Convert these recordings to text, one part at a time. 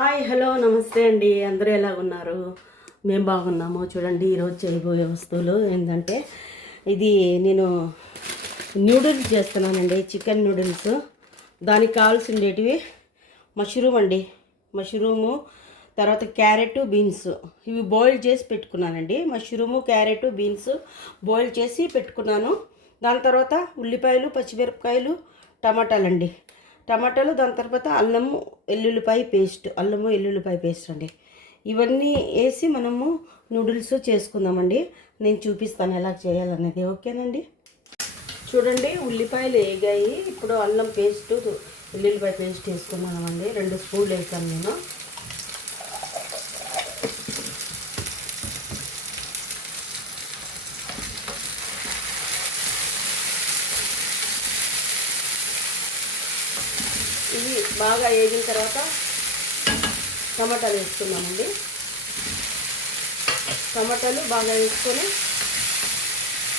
Hi hello నమస్తే అండి. అందరూ ఎలాగున్నారు? మేము బాగున్నాము. చూడండి ఈరోజు చేయబోయే వస్తువులు ఏంటంటే ఇది నేను నూడిల్స్ చేస్తున్నానండి, చికెన్ నూడిల్స్. దానికి కావాల్సిండేటివి మష్రూమ్ అండి, మష్రూము, తర్వాత క్యారెట్, బీన్స్ ఇవి బాయిల్ చేసి పెట్టుకున్నానండి. మష్రూము, క్యారెట్, బీన్స్ బాయిల్ చేసి పెట్టుకున్నాను. దాని తర్వాత ఉల్లిపాయలు, పచ్చిమిరపకాయలు, టమాటాలండి, టమాటాలు, దాని తర్వాత అల్లము ఎల్లుల్లిపాయ పేస్ట్ అండి. ఇవన్నీ వేసి మనము నూడిల్స్ చేసుకుందామండి. నేను చూపిస్తాను ఎలా చేయాలనేది. ఓకేనండి. చూడండి ఉల్లిపాయలు వేగాయి. ఇప్పుడు అల్లం పేస్ట్, ఎల్లుల్లిపాయ పేస్ట్ వేసుకున్నామండి. 2 స్పూన్లు వేసాను నేను. ఇవి బాగా వేగిన తర్వాత టమాటాలు వేసుకున్నామండి. టమాటాలు బాగా వేసుకొని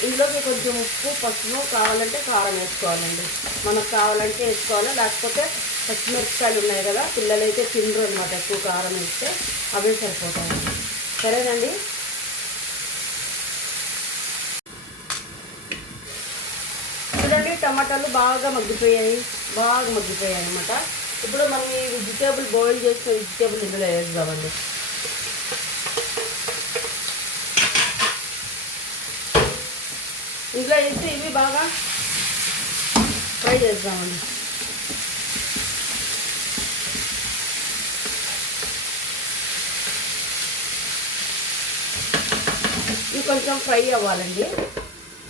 ఇందులోకి కొంచెం ఉప్పు, పసుపు, కావాలంటే కారం వేసుకోవాలండి. మనకు కావాలంటే వేసుకోవాలి, లేకపోతే పచ్చిమిరపకాయలు ఉన్నాయి కదా, పిల్లలైతే తినరు అనమాట ఎక్కువ కారం వేస్తే, అవే సరిపోతాయండి. సరేనండి. చూడండి టమాటాలు బాగా మగ్గిపోయాయి అన్నమాట. ఇప్పుడు మనం ఈ వెజిటేబుల్ బాయిల్ చేసిన వెజిటేబుల్ ఇందులో వేద్దామండి. ఇందులో వేసి ఇవి బాగా ఫ్రై చేద్దామండి. ఇవి కొంచెం ఫ్రై అవ్వాలండి.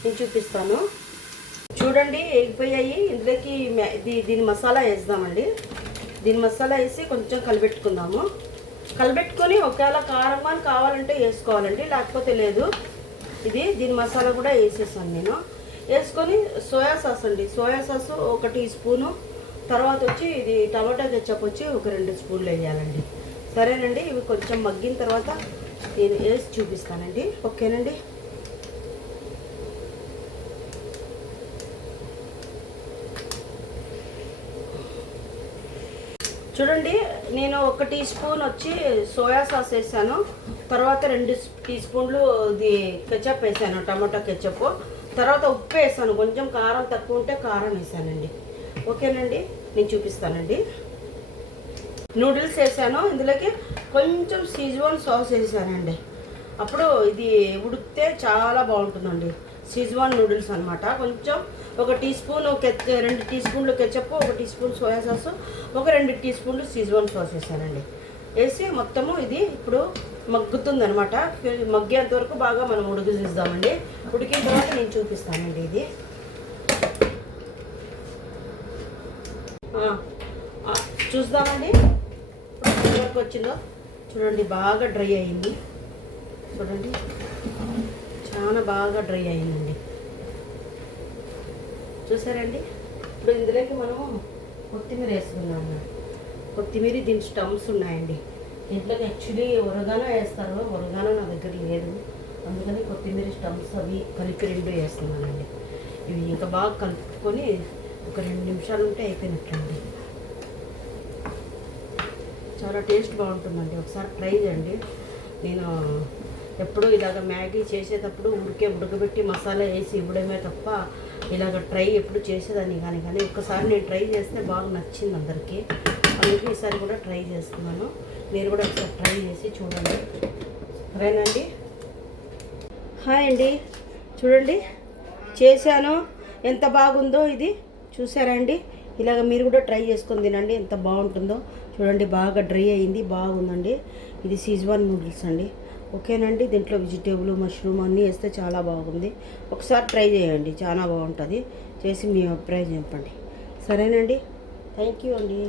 నేను చూపిస్తాను. చూడండి ఎగిపోయాయి. ఇందులోకి దీని మసాలా వేద్దామండి. దీని మసాలా వేసి కొంచెం కలిపెట్టుకొని ఒకవేళ కారం కానీ కావాలంటే వేసుకోవాలండి, లేకపోతే లేదు. దీని మసాలా కూడా వేసేసాను నేను. వేసుకొని సోయా సాస్ అండి, సోయా సాసు 1 టీ స్పూను, తర్వాత వచ్చి ఇది టమాటా కెచప్ వచ్చి 2 స్పూన్లు వేయాలండి. సరేనండి. ఇవి కొంచెం మగ్గిన తర్వాత నేను వేసి చూపిస్తానండి. ఓకేనండి. చూడండి నేను 1 టీ స్పూన్ వచ్చి సోయా సాస్ వేసాను, తర్వాత 2 టీ స్పూన్లు ఇది కెచప్ వేసాను, టమాటా కెచప్, తర్వాత ఉప్పు వేసాను. కొంచెం కారం తక్కువ ఉంటే కారం వేసానండి. ఓకేనండి. నేను చూపిస్తానండి. నూడిల్స్ వేసాను, ఇందులోకి కొంచెం షెజ్వాన్ సాస్ వేసానండి. అప్పుడు ఇది ఉడికితే చాలా బాగుంటుందండి. షెజ్వాన్ నూడిల్స్ అనమాట. కొంచెం 1 టీ స్పూన్ 2 టీ స్పూన్లు ketchup, 1 teaspoon soya sauce, 2 tea స్పూన్లు షెజ్వాన్ సాస్ వేసానండి. వేసి మొత్తము ఇది ఇప్పుడు మగ్గుతుంది అనమాట. మగ్గేంత వరకు బాగా మనం ఉడికిస్తామండి. ఉడికిన తర్వాత నేను చూపిస్తానండి. ఇది చూద్దామండి వరకు వచ్చిందో. చూడండి బాగా డ్రై అయింది. చూడండి చాలా బాగా డ్రై అయిందండి. చూసారండి. ఇప్పుడు ఇందులోకి మనము కొత్తిమీర వేసుకున్నాము. కొత్తిమీర దీని స్టమ్స్ ఉన్నాయండి. దీంట్లోకి యాక్చువల్లీ ఒరగానో వేస్తారు, ఒరగానో నా దగ్గర లేదు, అందుకని కొత్తిమీర స్టమ్స్ అవి కలిపి 2 వేస్తున్నానండి. ఇవి ఇంకా బాగా కలుపుకొని ఒక 2 నిమిషాలు ఉంటే అయిపోయినట్లండి. చాలా టేస్ట్ బాగుంటుందండి. ఒకసారి ట్రై చేయండి. నేను ఎప్పుడూ ఇలాగ మ్యాగీ చేసేటప్పుడు ఉడకబెట్టి మసాలా వేసి ఇవ్వడమే తప్ప ఇలాగ ట్రై ఎప్పుడు చేసేదాన్ని కానీ ఒక్కసారి నేను ట్రై చేస్తే బాగా నచ్చింది అందరికీ. అందుకే ఈసారి కూడా ట్రై చేస్తున్నాను. మీరు కూడా ఒకసారి ట్రై చేసి చూడండి. సరేనండి. హాయ్ అండి. చూడండి చేశాను, ఎంత బాగుందో ఇది. చూసారా అండి? ఇలాగ మీరు కూడా ట్రై చేసుకొని తినండి, ఎంత బాగుంటుందో. చూడండి బాగా డ్రై అయింది, బాగుందండి. ఇది షెజ్వాన్ నూడిల్స్ అండి. ఓకేనండి. దీంట్లో వెజిటేబుల్, మష్రూమ్ అన్నీ వేస్తే చాలా బాగుంది. ఒకసారి ట్రై చేయండి, చాలా బాగుంటుంది. చేసి మీ అభిప్రాయం చెప్పండి. సరేనండి. థ్యాంక్ యూ అండి.